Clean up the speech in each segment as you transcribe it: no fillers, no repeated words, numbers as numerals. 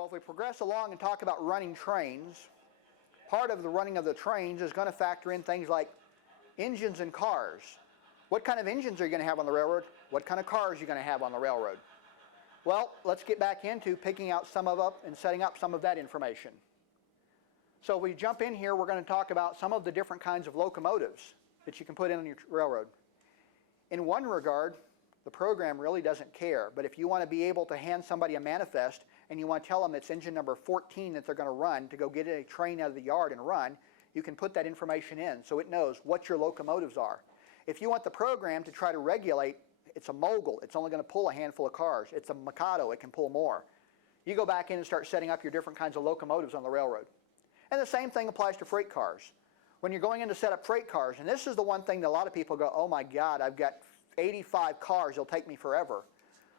Well, if we progress along and talk about running trains, part of the running of the trains is going to factor in things like engines and cars. What kind of engines are you going to have on the railroad? What kind of cars are you going to have on the railroad? Well, let's get back into picking out some of up and setting up some of that information. So if we jump in here, we're going to talk about some of the different kinds of locomotives that you can put in on your railroad. In one regard, the program really doesn't care, but if you want to be able to hand somebody a manifest and you want to tell them it's engine number 14 that they're going to run to go get a train out of the yard and run, you can put that information in so it knows what your locomotives are. If you want the program to try to regulate, it's a mogul, it's only going to pull a handful of cars. It's a Mikado, it can pull more. You go back in and start setting up your different kinds of locomotives on the railroad. And the same thing applies to freight cars. When you're going in to set up freight cars, and this is the one thing that a lot of people go, oh my God, I've got 85 cars, it'll take me forever.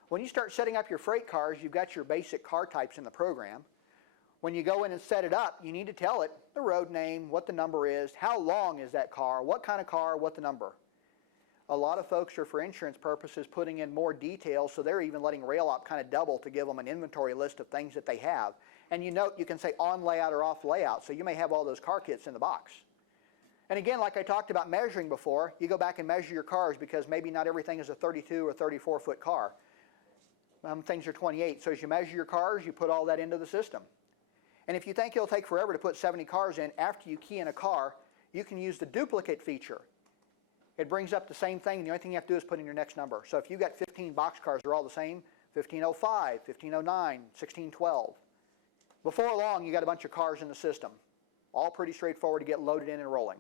When you start setting up your freight cars, you've got your basic car types in the program. When you go in and set it up, you need to tell it the road name, what the number is, how long is that car, what kind of car, what the number. A lot of folks are, for insurance purposes, putting in more details, so they're even letting RailOp kind of double to give them an inventory list of things that they have. And you note, you can say on layout or off layout, so you may have all those car kits in the box. And again, like I talked about measuring before, you go back and measure your cars because maybe not everything is a 32 or 34 foot car. Things are 28, so as you measure your cars, you put all that into the system. And if you think it'll take forever to put 70 cars in, after you key in a car, you can use the duplicate feature. It brings up the same thing, and the only thing you have to do is put in your next number. So if you've got 15 box cars, they're all the same, 1505, 1509, 1612. Before long, you got a bunch of cars in the system. All pretty straightforward to get loaded in and rolling.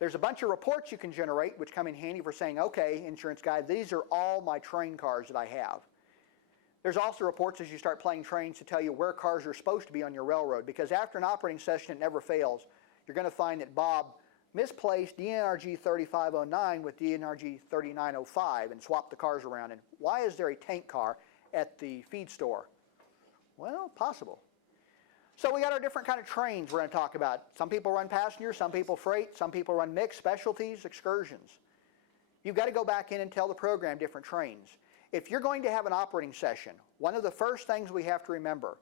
There's a bunch of reports you can generate which come in handy for saying, okay, insurance guy, these are all my train cars that I have. There's also reports as you start playing trains to tell you where cars are supposed to be on your railroad, because after an operating session, it never fails. You're going to find that Bob misplaced DNRG 3509 with DNRG 3905 and swapped the cars around. And why is there a tank car at the feed store? Well, possible. So we got our different kind of trains we're going to talk about. Some people run passenger, some people freight, some people run mixed, specialties, excursions. You've got to go back in and tell the program different trains. If you're going to have an operating session, one of the first things we have to remember,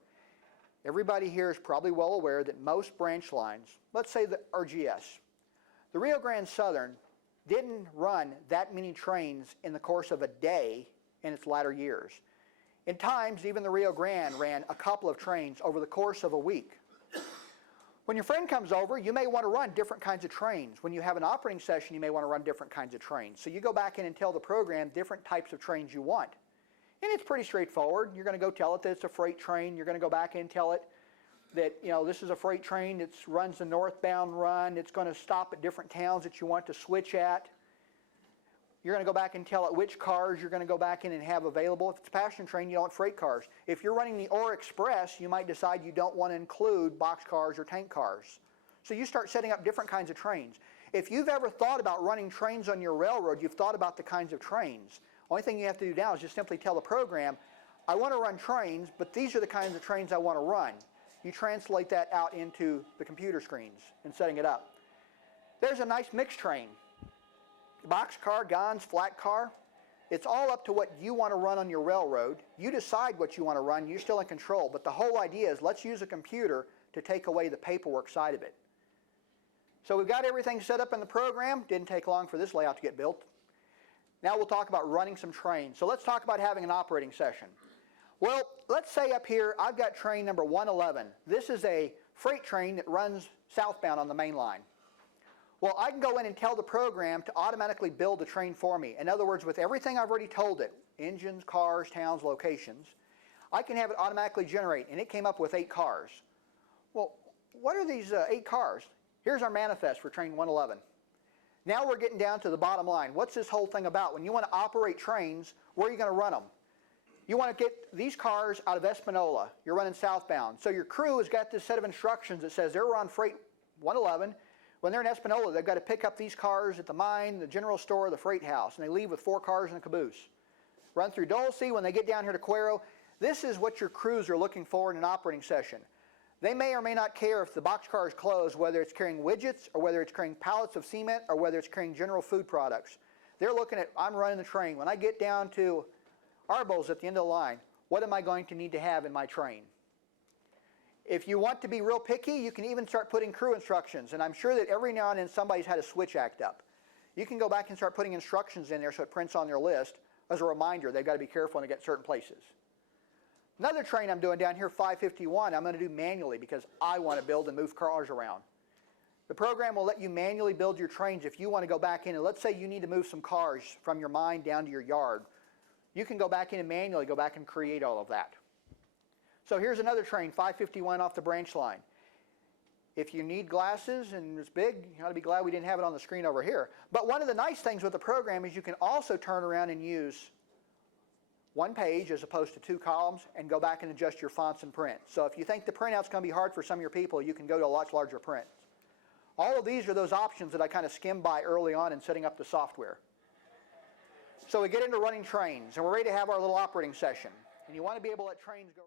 everybody here is probably well aware that most branch lines, let's say the RGS, the Rio Grande Southern didn't run that many trains in the course of a day in its latter years. In times, even the Rio Grande ran a couple of trains over the course of a week. When your friend comes over, you may want to run different kinds of trains. When you have an operating session, you may want to run different kinds of trains. So you go back in and tell the program different types of trains you want. And it's pretty straightforward. You're going to go tell it that it's a freight train. You're going to go back in and tell it that, you know, this is a freight train that runs the northbound run. It's going to stop at different towns that you want to switch at. You're going to go back and tell it which cars you're going to go back in and have available. If it's a passenger train, you don't want freight cars. If you're running the Ore Express, you might decide you don't want to include box cars or tank cars. So you start setting up different kinds of trains. If you've ever thought about running trains on your railroad, you've thought about the kinds of trains. Only thing you have to do now is just simply tell the program, I want to run trains, but these are the kinds of trains I want to run. You translate that out into the computer screens and setting it up. There's a nice mixed train. Box car, Gons, flat car. It's all up to what you want to run on your railroad. You decide what you want to run. You're still in control. But the whole idea is let's use a computer to take away the paperwork side of it. So we've got everything set up in the program. Didn't take long for this layout to get built. Now we'll talk about running some trains. So let's talk about having an operating session. Well, let's say up here I've got train number 111. This is a freight train that runs southbound on the main line. Well, I can go in and tell the program to automatically build the train for me. In other words, with everything I've already told it, engines, cars, towns, locations, I can have it automatically generate, and it came up with 8 cars. Well, what are these 8 cars? Here's our manifest for train 111. Now we're getting down to the bottom line. What's this whole thing about? When you want to operate trains, where are you going to run them? You want to get these cars out of Espanola. You're running southbound. So your crew has got this set of instructions that says they're on freight 111. When they're in Espanola, they've got to pick up these cars at the mine, the general store, the freight house, and they leave with 4 cars and a caboose. Run through Dulce. When they get down here to Cuero, this is what your crews are looking for in an operating session. They may or may not care if the boxcar is closed, whether it's carrying widgets or whether it's carrying pallets of cement or whether it's carrying general food products. They're looking at, I'm running the train. When I get down to Arbos at the end of the line, what am I going to need to have in my train? If you want to be real picky, you can even start putting crew instructions. And I'm sure that every now and then somebody's had a switch act up. You can go back and start putting instructions in there so it prints on their list as a reminder. They've got to be careful when they get certain places. Another train I'm doing down here, 551, I'm going to do manually because I want to build and move cars around. The program will let you manually build your trains if you want to go back in. And let's say you need to move some cars from your mine down to your yard. You can go back in and manually go back and create all of that. So here's another train, 551 off the branch line. If you need glasses and it's big, you ought to be glad we didn't have it on the screen over here. But one of the nice things with the program is you can also turn around and use one page as opposed to 2 columns and go back and adjust your fonts and print. So if you think the printout's going to be hard for some of your people, you can go to a much larger print. All of these are those options that I kind of skimmed by early on in setting up the software. So we get into running trains, and we're ready to have our little operating session. And you want to be able to let trains go.